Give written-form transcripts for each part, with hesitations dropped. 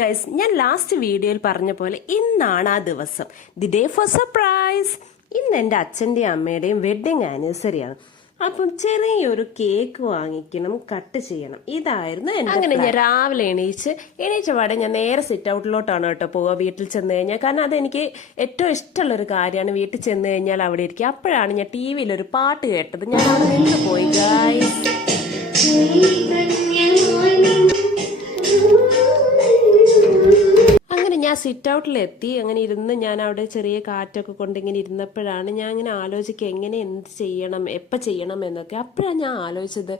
Guys, ഞാൻ last വീഡിയോയിൽ പറഞ്ഞ പോലെ ഇന്നാണ് ആ ദിവസം, ദി ഡേ ഫോർ സർപ്രൈസ്. ഇന്ന് എൻ്റെ അച്ഛൻ്റെയും അമ്മയുടെയും വെഡ്ഡിങ് ആനിവേഴ്സറിയാണ്. അപ്പം ചെറിയൊരു കേക്ക് വാങ്ങിക്കണം, കട്ട് ചെയ്യണം. ഇതായിരുന്നു എൻ്റെ. അങ്ങനെ ഞാൻ രാവിലെ എണീച്ച പാടെ ഞാൻ നേരെ സിറ്റ് ഔട്ടിലോട്ടാണ് കേട്ടോ പോവുക വീട്ടിൽ ചെന്ന് കഴിഞ്ഞാൽ. കാരണം അതെനിക്ക് ഏറ്റവും ഇഷ്ടമുള്ളൊരു കാര്യമാണ്. വീട്ടിൽ ചെന്ന് കഴിഞ്ഞാൽ അവിടെ ഇരിക്കുക. അപ്പോഴാണ് ഞാൻ ടി വിയിലൊരു പാട്ട് കേട്ടത്. ഞാൻ അവിടെ നിന്ന് പോയി ഗൈസ്. ഞാൻ സിറ്റ് ഔട്ടിലെത്തി. അങ്ങനെ ഇരുന്ന് ഞാൻ അവിടെ ചെറിയ കാറ്റൊക്കെ കൊണ്ട് ഇങ്ങനെ ഇരുന്നപ്പോഴാണ് ഞാൻ ഇങ്ങനെ ആലോചിക്കുക എങ്ങനെ എന്ത് ചെയ്യണം, എപ്പോൾ ചെയ്യണം എന്നൊക്കെ. അപ്പോഴാണ് ഞാൻ ആലോചിച്ചത്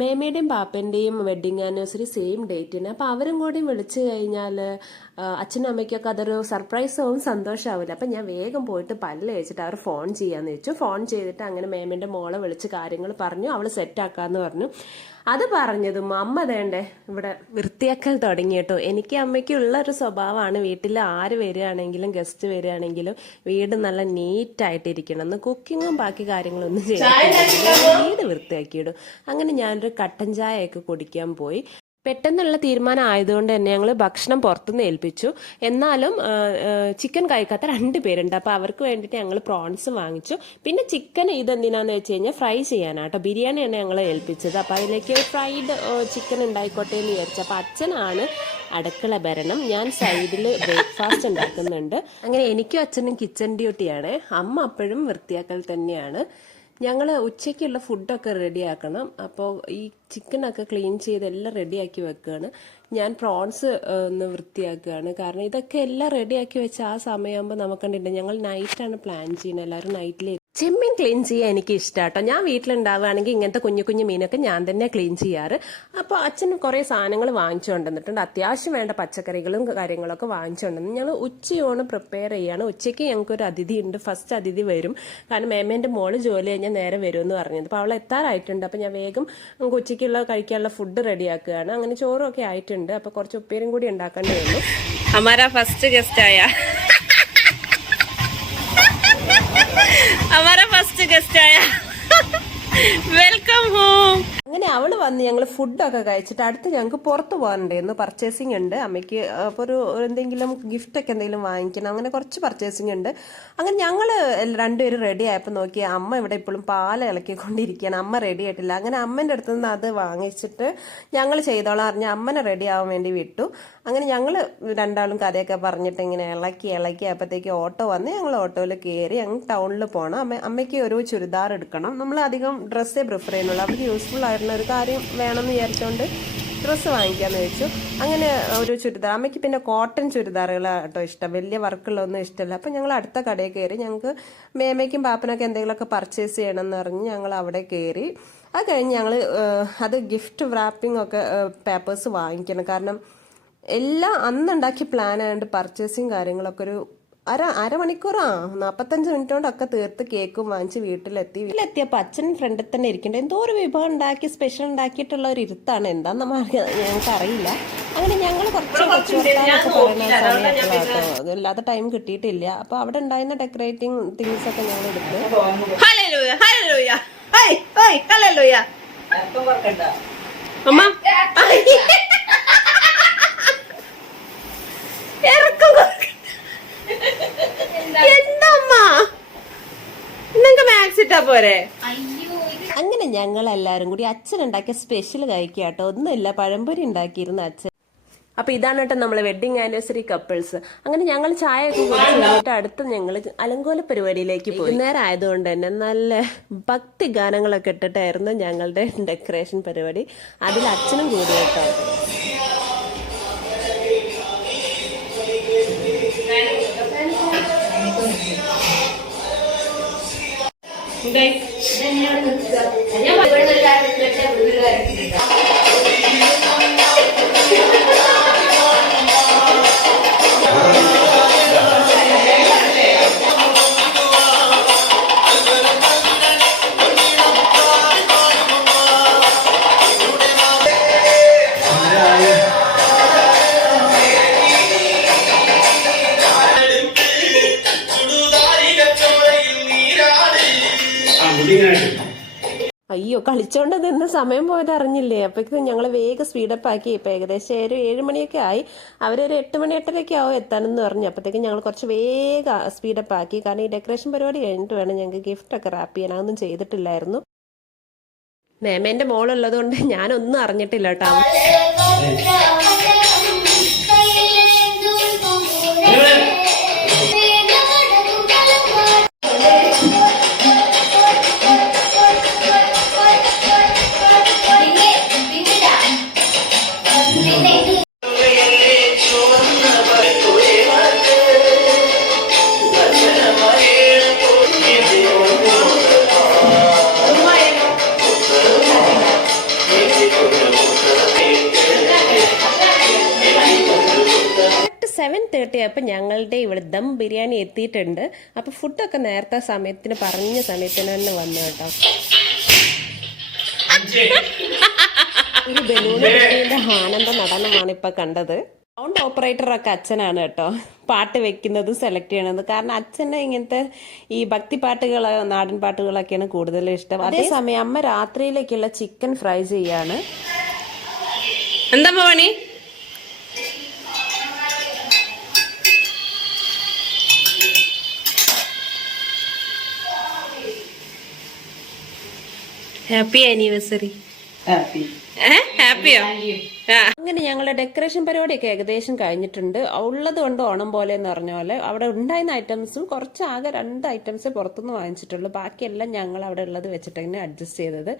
മേമയുടെയും പാപ്പൻ്റെയും വെഡ്ഡിങ് ആനിവേഴ്സറി സെയിം ഡേറ്റിന്. അപ്പോൾ അവരും കൂടി വിളിച്ചു കഴിഞ്ഞാൽ അച്ഛനും അമ്മയ്ക്കൊക്കെ അതൊരു സർപ്രൈസ് ആവും, സന്തോഷമാവില്ല. അപ്പം ഞാൻ വേഗം പോയിട്ട് പല്ല് കഴിച്ചിട്ട് അവർ ഫോൺ ചെയ്യാമെന്ന് വെച്ചു. ഫോൺ ചെയ്തിട്ട് അങ്ങനെ മേമേൻ്റെ മോളെ വിളിച്ച് കാര്യങ്ങൾ പറഞ്ഞു. അവൾ സെറ്റാക്കാമെന്ന് പറഞ്ഞു. അത് പറഞ്ഞതും അമ്മ വേണ്ടേ ഇവിടെ വൃത്തിയാക്കൽ തുടങ്ങി കേട്ടോ. എനിക്ക് അമ്മയ്ക്കുള്ള ഒരു സ്വഭാവമാണ്, വീട്ടിൽ ആര് വരികയാണെങ്കിലും ഗസ്റ്റ് വരികയാണെങ്കിലും വീട് നല്ല നീറ്റായിട്ടിരിക്കണം എന്ന്. കുക്കിങ്ങും ബാക്കി കാര്യങ്ങളൊന്നും ചെയ്തിട്ടില്ല, വീട് വൃത്തിയാക്കിയിടും. അങ്ങനെ ഞാനൊരു കട്ടൻ ചായയൊക്കെ കുടിക്കാൻ പോയി. പെട്ടെന്നുള്ള തീരുമാനം ആയതുകൊണ്ട് തന്നെ ഞങ്ങൾ ഭക്ഷണം പുറത്തുനിന്ന് ഏൽപ്പിച്ചു. എന്നാലും ചിക്കൻ കഴിക്കാത്ത 2 പേരുണ്ട്. അപ്പോൾ അവർക്ക് വേണ്ടിയിട്ട് ഞങ്ങൾ പ്രോൺസ് വാങ്ങിച്ചു. പിന്നെ ചിക്കൻ ഇതെന്തിനാന്ന് വെച്ച് കഴിഞ്ഞാൽ ഫ്രൈ ചെയ്യാനാട്ടോ. ബിരിയാണിയാണ് ഞങ്ങൾ ഏൽപ്പിച്ചത്. അപ്പോൾ അതിലേക്ക് ഫ്രൈഡ് ചിക്കൻ ഉണ്ടായിക്കോട്ടെ എന്ന് വിചാരിച്ചു. അപ്പോൾ അച്ഛനാണ് അടുക്കള ഭരണം, ഞാൻ സൈഡിൽ ബ്രേക്ക്ഫാസ്റ്റ് ഉണ്ടാക്കുന്നുണ്ട്. അങ്ങനെ എനിക്കും അച്ഛനും കിച്ചൺ ഡ്യൂട്ടിയാണ്. അമ്മ അപ്പോഴും വൃത്തിയാക്കൽ തന്നെയാണ്. ഞങ്ങൾ ഉച്ചയ്ക്കുള്ള ഫുഡൊക്കെ റെഡിയാക്കണം. അപ്പോൾ ഈ ചിക്കനൊക്കെ ക്ലീൻ ചെയ്ത് എല്ലാം റെഡിയാക്കി വെക്കുകയാണ്. ഞാൻ പ്രോൺസ് ഒന്ന് വൃത്തിയാക്കുകയാണ്. കാരണം ഇതൊക്കെ എല്ലാം റെഡിയാക്കി വെച്ച് ആ സമയമാകുമ്പോൾ നമുക്ക് കണ്ടിട്ടുണ്ട്. ഞങ്ങൾ നൈറ്റാണ് പ്ലാൻ ചെയ്യുന്നത്. എല്ലാവരും നൈറ്റിൽ ചെമ്മീൻ ക്ലീൻ ചെയ്യാൻ എനിക്ക് ഇഷ്ടമാട്ടോ. ഞാൻ വീട്ടിലുണ്ടാവുകയാണെങ്കിൽ ഇങ്ങനത്തെ കുഞ്ഞു കുഞ്ഞു മീനൊക്കെ ഞാൻ തന്നെ ക്ലീൻ ചെയ്യാറ്. അപ്പോൾ അച്ഛൻ കുറേ സാധനങ്ങൾ വാങ്ങിച്ചു കൊണ്ടുവന്നിട്ടുണ്ട്. അത്യാവശ്യം വേണ്ട പച്ചക്കറികളും കാര്യങ്ങളൊക്കെ വാങ്ങിച്ചു കൊണ്ടുവന്ന് ഞങ്ങൾ ഉച്ചയോണ് പ്രിപ്പയർ ചെയ്യാണ്. ഉച്ചയ്ക്ക് ഞങ്ങൾക്കൊരു അതിഥി ഉണ്ട്. ഫസ്റ്റ് അതിഥി വരും. കാരണം മേമേൻ്റെ മോള് ജോലി കഴിഞ്ഞാൽ നേരെ വരുമെന്ന് പറഞ്ഞത്. അപ്പോൾ അവൾ എത്താറായിട്ടുണ്ട്. അപ്പോൾ ഞാൻ വേഗം നമുക്ക് ഉച്ചയ്ക്കുള്ള കഴിക്കാനുള്ള ഫുഡ് റെഡിയാക്കുകയാണ്. അങ്ങനെ ചോറും ഒക്കെ ആയിട്ടുണ്ട്. അപ്പോൾ കുറച്ച് ഉപ്പേരും കൂടി ഉണ്ടാക്കേണ്ടി വന്നു. हमारा फर्स्ट गेस्ट आया हमारा फर्स्ट गेस्ट आया वेलकम होम. അങ്ങനെ അവൾ വന്ന് ഞങ്ങൾ ഫുഡൊക്കെ കഴിച്ചിട്ട് അടുത്ത് ഞങ്ങൾക്ക് പുറത്ത് പോകാനുണ്ടായിരുന്നു. പർച്ചേസിങ് ഉണ്ട് അമ്മയ്ക്ക്. അപ്പോൾ ഒരു എന്തെങ്കിലും ഗിഫ്റ്റൊക്കെ എന്തെങ്കിലും വാങ്ങിക്കണം. അങ്ങനെ കുറച്ച് പർച്ചേസിങ് ഉണ്ട്. അങ്ങനെ ഞങ്ങൾ 2 പേരും റെഡി ആയപ്പോൾ നോക്കി അമ്മ ഇവിടെ ഇപ്പോഴും പാൽ ഇളക്കിക്കൊണ്ടിരിക്കുകയാണ്. അമ്മ റെഡി ആയിട്ടില്ല. അങ്ങനെ അമ്മേൻ്റെ അടുത്ത് നിന്ന് അത് വാങ്ങിച്ചിട്ട് ഞങ്ങൾ ചെയ്തോളാം അറിഞ്ഞ് അമ്മനെ റെഡി ആവാൻ വേണ്ടി വിട്ടു. അങ്ങനെ ഞങ്ങൾ 2 കഥയൊക്കെ പറഞ്ഞിട്ട് ഇങ്ങനെ ഇളക്കി ആയപ്പോഴത്തേക്ക് ഓട്ടോ വന്ന് ഞങ്ങൾ ഓട്ടോയിൽ കയറി ഞങ്ങൾ ടൗണിൽ പോകണം. അമ്മയ്ക്ക് ഒരു ചുരിദാർ എടുക്കണം. നമ്മൾ അധികം ഡ്രസ്സേ പ്രിഫർ ചെയ്യുന്നുള്ളൂ. അവർക്ക് യൂസ്ഫുൾ ആയിരുന്ന ഒരു കാര്യം വേണമെന്ന് വിചാരിച്ചുകൊണ്ട് ഡ്രസ്സ് വാങ്ങിക്കാമെന്ന് വെച്ചു. അങ്ങനെ ഒരു ചുരിദാർ. അമ്മയ്ക്ക് പിന്നെ കോട്ടൺ ചുരിദാറുകളാട്ടോ ഇഷ്ടം, വലിയ വർക്കുള്ളതൊന്നും ഇഷ്ടമല്ല. അപ്പം ഞങ്ങൾ അടുത്ത കടയിൽ കയറി. ഞങ്ങൾക്ക് മേമയ്ക്കും പാപ്പനൊക്കെ എന്തെങ്കിലുമൊക്കെ പർച്ചേസ് ചെയ്യണമെന്ന് പറഞ്ഞ് ഞങ്ങൾ അവിടെ കയറി. അത് കഴിഞ്ഞ് ഞങ്ങൾ അത് ഗിഫ്റ്റ് റാപ്പിംഗ് ഒക്കെ പേപ്പേഴ്സ് വാങ്ങിക്കണം. കാരണം എല്ലാം അന്നുണ്ടാക്കി പ്ലാൻ ആയതുകൊണ്ട് പർച്ചേസിങ് കാര്യങ്ങളൊക്കെ ഒരു അരമണിക്കൂറാ 45 മിനിറ്റ് കൊണ്ടൊക്കെ തീർത്ത് കേക്കും വാങ്ങിച്ച് വീട്ടിലെത്തിയപ്പോൾ അച്ഛൻ ഫ്രണ്ടിൽ തന്നെ ഇരിക്കേണ്ടത്. എന്തോ ഒരു വിഭവം ഉണ്ടാക്കി സ്പെഷ്യൽ ഉണ്ടാക്കിയിട്ടുള്ള ഒരു ഇരുത്താണ്. എന്താന്ന് ഞങ്ങൾക്ക് അറിയില്ല. അങ്ങനെ ഞങ്ങൾ കുറച്ച് വർത്താനൊക്കെ പറയുന്ന സമയത്തുള്ളാട്ടോ. അതല്ലാതെ ടൈം കിട്ടിയിട്ടില്ല. അപ്പോൾ അവിടെ ഉണ്ടായിരുന്ന ഡെക്കറേറ്റിംഗ് തിങ്സ് ഒക്കെ ഞങ്ങൾ എടുത്ത് അങ്ങനെ ഞങ്ങൾ എല്ലാവരും കൂടി അച്ഛൻ ഉണ്ടാക്കിയ സ്പെഷ്യൽ കഴിക്കാട്ടോ. ഒന്നുമില്ല, പഴംപൊരി ഉണ്ടാക്കിയിരുന്ന അച്ഛൻ. അപ്പൊ ഇതാണ് കേട്ടോ നമ്മളെ വെഡിങ് ആനിവേഴ്സറി കപ്പിൾസ്. അങ്ങനെ ഞങ്ങൾ ചായ ഒക്കെ കുടിച്ച് കഴിഞ്ഞിട്ട് അടുത്ത് ഞങ്ങൾ അലങ്കോല പരിപാടിയിലേക്ക് പോയി. നേരം ആയതുകൊണ്ട് തന്നെ നല്ല ഭക്തി ഗാനങ്ങളൊക്കെ ഇട്ടിട്ടായിരുന്നു ഞങ്ങളുടെ ഡെക്കറേഷൻ പരിപാടി. അതിൽ അച്ഛനും കൂടി കേട്ടോ. അയ്യോ കളിച്ചോണ്ട് നിന്ന് സമയം പോയത് അറിഞ്ഞില്ലേ. അപ്പോഴേക്കും ഞങ്ങൾ വേഗം സ്പീഡപ്പ് ആക്കി. ഇപ്പം ഏകദേശം ഒരു 7 മണിയൊക്കെ ആയി. അവരൊരു 8 മണി 8:30 ആവും എത്താനെന്ന് പറഞ്ഞു. അപ്പോഴത്തേക്കും ഞങ്ങൾ കുറച്ച് വേഗം സ്പീഡപ്പ് ആക്കി. കാരണം ഈ ഡെക്കറേഷൻ പരിപാടി കഴിഞ്ഞിട്ട് വേണം ഞങ്ങൾക്ക് ഗിഫ്റ്റൊക്കെ റാപ്പ് ചെയ്യാൻ. അതൊന്നും ചെയ്തിട്ടില്ലായിരുന്നു. മേമേൻ്റെ മോളുള്ളത് കൊണ്ട് ഞാനൊന്നും അറിഞ്ഞിട്ടില്ല കേട്ടോ. കറക്റ്റ് 7:30 അപ്പം ഞങ്ങളുടെ ഇവിടെ ദം ബിരിയാണി എത്തിയിട്ടുണ്ട്. അപ്പം ഫുഡൊക്കെ നേരത്തെ സമയത്തിന് പറഞ്ഞ സമയത്തിന് തന്നെ വന്നു കേട്ടോ. ഒരു ബലൂൺ കിട്ടിയതിന്റെ ആനന്ദ നടനമാണ് ഇപ്പൊ കണ്ടത്. സൗണ്ട് ഓപ്പറേറ്ററൊക്കെ അച്ഛനാണ് കേട്ടോ, പാട്ട് വെക്കുന്നത് സെലക്ട് ചെയ്യണത്. കാരണം അച്ഛനെ ഇങ്ങനത്തെ ഈ ഭക്തി പാട്ടുകൾ നാടൻ പാട്ടുകളൊക്കെയാണ് കൂടുതലും ഇഷ്ടം. അതേസമയം അമ്മ രാത്രിയിലേക്കുള്ള ചിക്കൻ ഫ്രൈ ചെയ്യാണ്. എന്താ പണി? Happy anniversary. ഹാപ്പിയോ? അങ്ങനെ ഞങ്ങളുടെ ഡെക്കറേഷൻ പരിപാടിയൊക്കെ ഏകദേശം കഴിഞ്ഞിട്ടുണ്ട്. ഉള്ളത് കൊണ്ട് ഓണം പോലെ എന്ന് പറഞ്ഞ പോലെ അവിടെ ഉണ്ടായിരുന്ന ഐറ്റംസും കുറച്ച് ആകെ 2 ഐറ്റംസേ പുറത്തുനിന്ന് വാങ്ങിച്ചിട്ടുള്ളൂ. ബാക്കിയെല്ലാം ഞങ്ങൾ അവിടെ ഉള്ളത് വെച്ചിട്ട് തന്നെ അഡ്ജസ്റ്റ് ചെയ്തത്.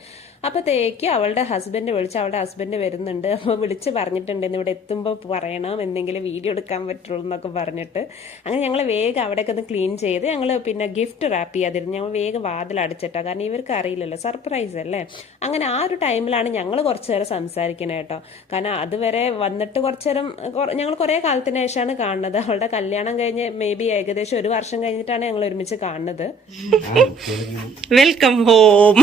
അപ്പോഴത്തേക്ക് അവളുടെ ഹസ്ബൻഡ് വിളിച്ച്, അവളുടെ ഹസ്ബൻഡ് വരുന്നുണ്ട്. അപ്പോൾ വിളിച്ച് പറഞ്ഞിട്ടുണ്ട് ഇവിടെ എത്തുമ്പോൾ പറയണം, എന്തെങ്കിലും വീഡിയോ എടുക്കാൻ പറ്റുള്ളൂ എന്നൊക്കെ പറഞ്ഞിട്ട്. അങ്ങനെ ഞങ്ങൾ വേഗം അവിടെയൊക്കെ ഒന്ന് ക്ലീൻ ചെയ്ത് ഞങ്ങൾ പിന്നെ ഗിഫ്റ്റ് റാപ്പ് ചെയ്യാതിരുന്നു. ഞങ്ങൾ വേഗം വാതിൽ അടച്ചിട്ടാ, കാരണം ഇവർക്ക് അറിയില്ലല്ലോ, സർപ്രൈസ് അല്ലേ. അങ്ങനെ ആ ഒരു ടൈമിലാണ് ഞങ്ങൾ കുറച്ച് നേരം സംസാരിക്കണേ കേട്ടോ. കാരണം അതുവരെ വന്നിട്ട് കുറച്ചു നേരം ഞങ്ങൾ കുറേ കാലത്തിന് ശേഷമാണ് കാണുന്നത്. അവളുടെ കല്യാണം കഴിഞ്ഞ് മേ ബി ഏകദേശം 1 വർഷം കഴിഞ്ഞിട്ടാണ് ഞങ്ങൾ ഒരുമിച്ച് കാണുന്നത്. Welcome home.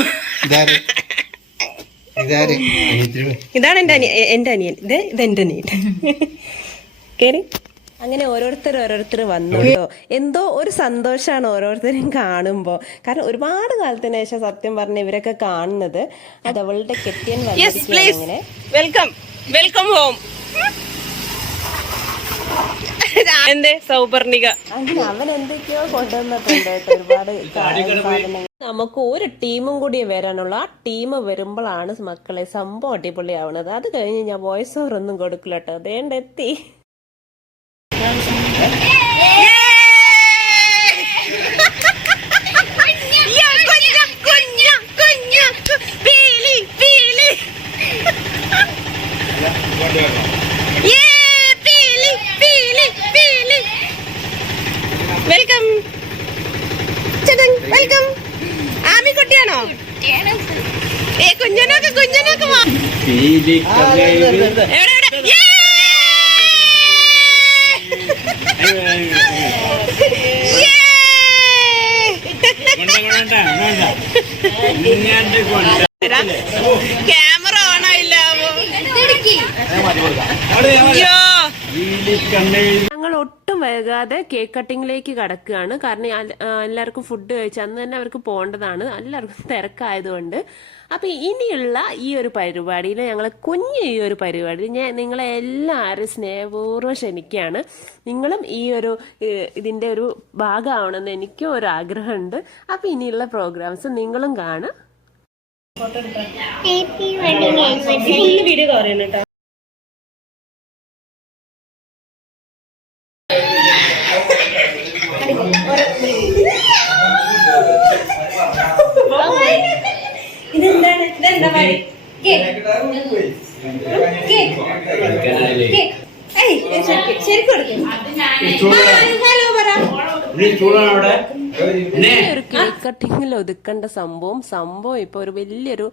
ഇതാണ് എന്റെ അനിയൻ. ഇത് എന്റെ അനിയൻ. കേറി. അങ്ങനെ ഓരോരുത്തർ വന്നു കേട്ടോ. എന്തോ ഒരു സന്തോഷമാണ് ഓരോരുത്തരെയും കാണുമ്പോൾ. കാരണം ഒരുപാട് കാലത്തിന് ശേഷം സത്യം പറഞ്ഞ ഇവരൊക്കെ കാണുന്നത്. അത് അവളുടെ കെട്ടിയൻ അങ്ങനെ വെൽക്കം വെൽക്കം ഹോം. എന്റെ സൗപർണിക അങ്ങനെ അവൻ എന്തൊക്കെയോ കൊണ്ടുവന്നിട്ടുണ്ട് കേട്ടോ, ഒരുപാട് സാധനങ്ങൾ. നമുക്ക് ഒരു ടീമും കൂടി വരാനുള്ള, ആ ടീം വരുമ്പോഴാണ് മക്കളെ സംഭവം അടിപൊളിയാവണത്. അത് കഴിഞ്ഞ് ഞാൻ വോയിസ് ഓവർ ഒന്നും കൊടുക്കില്ല കേട്ടോ. അതേണ്ട എത്തി. Welcome welcome. ആമിക്കുട്ടിയാണോ? കുഞ്ഞനൊക്കെ ക്യാമറ ഓൺ ആയില്ല. ഞങ്ങൾ ഒട്ടും വൈകാതെ കേക്ക് കട്ടിങ്ങിലേക്ക് കടക്കുകയാണ്. കാരണം എല്ലാവർക്കും ഫുഡ് കഴിച്ച് അന്ന് തന്നെ അവർക്ക് പോകേണ്ടതാണ്, എല്ലാവർക്കും തിരക്കായതുകൊണ്ട്. അപ്പം ഇനിയുള്ള ഈ ഒരു പരിപാടിയിൽ ഞങ്ങൾ ഈ ഒരു പരിപാടിയിൽ ഞാൻ നിങ്ങളെ എല്ലാവരും സ്നേഹപൂർവ്വം ക്ഷണിക്കുകയാണ്. നിങ്ങളും ഈ ഒരു ഇതിൻ്റെ ഒരു ഭാഗമാവണമെന്ന് എനിക്കും ഒരു ആഗ്രഹമുണ്ട്. അപ്പം ഇനിയുള്ള പ്രോഗ്രാംസ് നിങ്ങളും കാണും. വീഡിയോ കവർ ചെയ്യുന്നു കേട്ടോ. ഇതെന്താ പണി? ഒരു കേക്ക് കട്ടിങ്ങിൽ ഒതുക്കേണ്ട സംഭവം ഇപ്പൊ ഒരു വലിയൊരു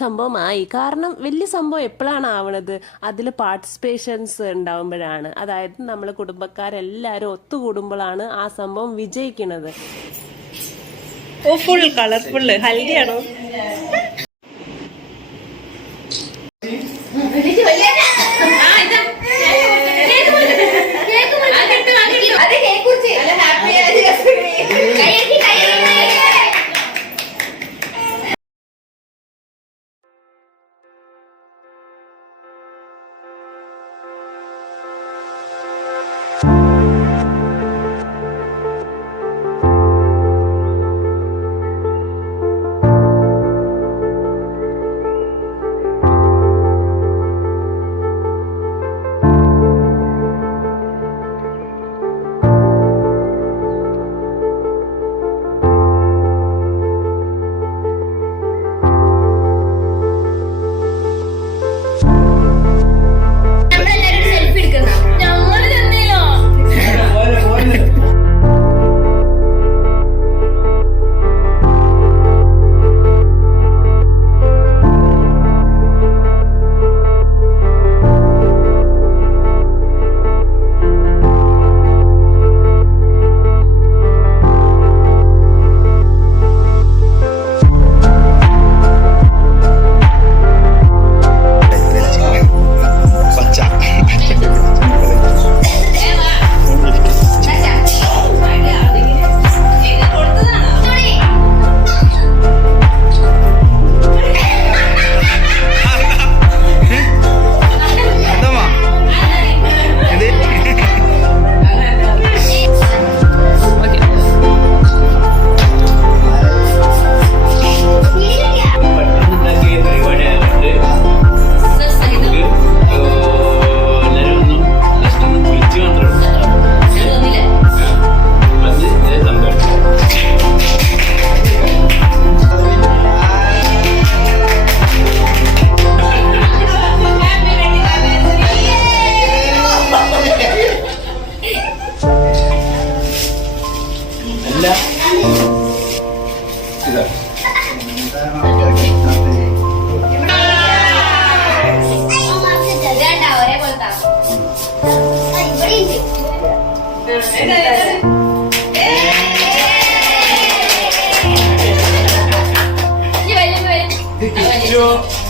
സംഭവമായി. കാരണം വലിയ സംഭവം എപ്പോഴാണ് ആവണത്? അതിൽ പാർട്ടിസിപ്പേഷൻസ് ഉണ്ടാവുമ്പോഴാണ്. അതായത് നമ്മൾ കുടുംബക്കാരെല്ലാരും ഒത്തുകൂടുമ്പോഴാണ് ആ സംഭവം വിജയിക്കുന്നത്. ഓ ഫുൾ കളർഫുള്ള് ഹൽദിയാണോ?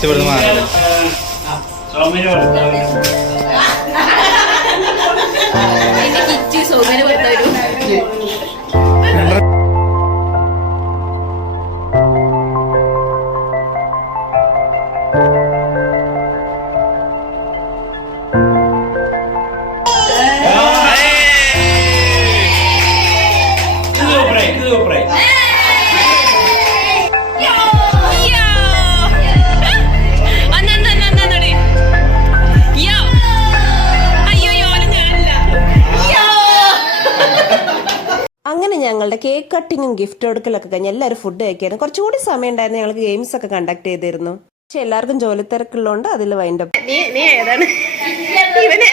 ഇവിടുന്ന് മാറി കിച്ചു സൗകര്യം കൊടുത്തവരും അങ്ങനെ ഞങ്ങളുടെ കേക്ക് കട്ടിങ്ങും ഗിഫ്റ്റ് കൊടുക്കലൊക്കെ കഴിഞ്ഞ് എല്ലാവരും ഫുഡ് കഴിക്കായിരുന്നു. കുറച്ചുകൂടി സമയം ഉണ്ടായിരുന്നു, ഞങ്ങൾക്ക് ഗെയിംസ് ഒക്കെ കണ്ടക്ട് ചെയ്തിരുന്നു. പക്ഷെ എല്ലാവർക്കും ജോലി തിരക്കുള്ളതുകൊണ്ട് അതിൽ വൈൻഡപ്പ്. നീ ഏതാണ് ഇവനെ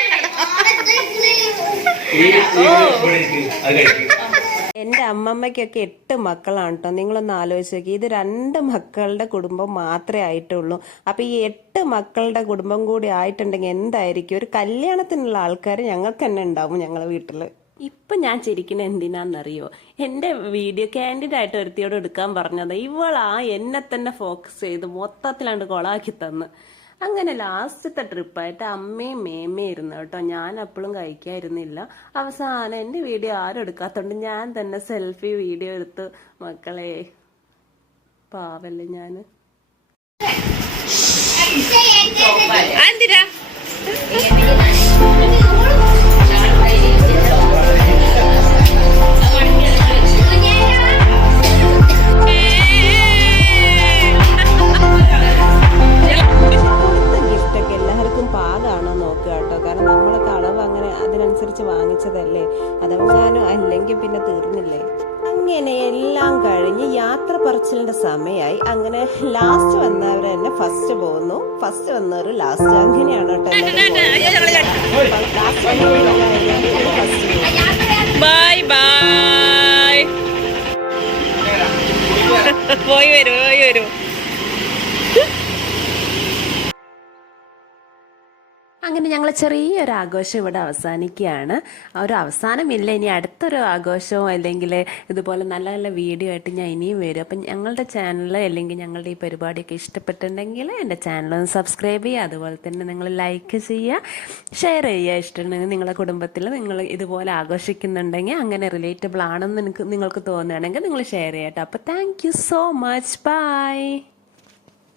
എൻ്റെ അമ്മമ്മയ്ക്കൊക്കെ 8 മക്കളാണ് കേട്ടോ. നിങ്ങളൊന്ന് ആലോചിച്ച് നോക്കി, ഇത് 2 മക്കളുടെ കുടുംബം മാത്രമേ ആയിട്ടുള്ളൂ. അപ്പം ഈ 8 മക്കളുടെ കുടുംബം കൂടി ആയിട്ടുണ്ടെങ്കിൽ എന്തായിരിക്കും, ഒരു കല്യാണത്തിനുള്ള ആൾക്കാർ ഞങ്ങൾക്ക് തന്നെ ഉണ്ടാവും ഞങ്ങളുടെ വീട്ടിൽ. ഇപ്പം ഞാൻ ചിരിക്കുന്നത് എന്തിനാണെന്നറിയോ, എൻ്റെ വീഡിയോ കാൻഡിഡായിട്ട് ഒരുത്തിയോട് എടുക്കാൻ പറഞ്ഞത് ഇവളാ എന്നെ തന്നെ ഫോക്കസ് ചെയ്ത് മൊത്തത്തിലാണ്ട് കൊളാക്കി തന്ന്. അങ്ങനെ ലാസ്റ്റത്തെ ട്രിപ്പായിട്ട് അമ്മയും മേമയും ഇരുന്നു കേട്ടോ. ഞാൻ അപ്പോഴും കഴിക്കാതിരുന്നില്ല. അവസാനം എൻ്റെ വീഡിയോ ആരും എടുക്കാത്തതുകൊണ്ട് ഞാൻ തന്നെ സെൽഫി വീഡിയോ എടുത്ത്. മക്കളെ പാവല്ലേ ഞാൻ. എന്തിനാ ഗിഫ്റ്റൊക്കെ എല്ലാവർക്കും പാകാണോ നോക്കുക കേട്ടോ. കാരണം നമ്മളൊക്കെ അളവ് അങ്ങനെ അതിനനുസരിച്ച് വാങ്ങിച്ചതല്ലേ, അതെങ്ങാനോ അല്ലെങ്കിൽ പിന്നെ തീർന്നില്ലേ. അങ്ങനെ എല്ലാം കഴിഞ്ഞ് യാത്ര പറച്ചിലിന്റെ സമയമായി. അങ്ങനെ ലാസ്റ്റ് വന്നവർ തന്നെ ഫസ്റ്റ് പോകുന്നു, ഫസ്റ്റ് വന്നവർ ലാസ്റ്റ്. അങ്ങനെയാണ് കേട്ടോ. ബൈ ബൈ പോയി വരൂ. അങ്ങനെ ഞങ്ങൾ ചെറിയൊരു ആഘോഷം ഇവിടെ അവസാനിക്കുകയാണ്. ഒരു അവസാനമില്ല, ഇനി അടുത്തൊരു ആഘോഷമോ അല്ലെങ്കിൽ ഇതുപോലെ നല്ല നല്ല വീഡിയോ ആയിട്ട് ഞാൻ ഇനിയും വരും. അപ്പം ഞങ്ങളുടെ ചാനൽ അല്ലെങ്കിൽ ഞങ്ങളുടെ ഈ പരിപാടിയൊക്കെ ഇഷ്ടപ്പെട്ടിട്ടുണ്ടെങ്കിൽ എൻ്റെ ചാനലൊന്ന് സബ്സ്ക്രൈബ് ചെയ്യുക. അതുപോലെ തന്നെ നിങ്ങൾ ലൈക്ക് ചെയ്യുക, ഷെയർ ചെയ്യുക. ഇഷ്ടമുണ്ടെങ്കിൽ നിങ്ങളുടെ കുടുംബത്തിൽ നിങ്ങൾ ഇതുപോലെ ആഘോഷിക്കുന്നുണ്ടെങ്കിൽ, അങ്ങനെ റിലേറ്റബിൾ ആണെന്ന് നിങ്ങൾക്ക് തോന്നുകയാണെങ്കിൽ നിങ്ങൾ ഷെയർ ചെയ്യാം കേട്ടോ. അപ്പോൾ thank you so much. By.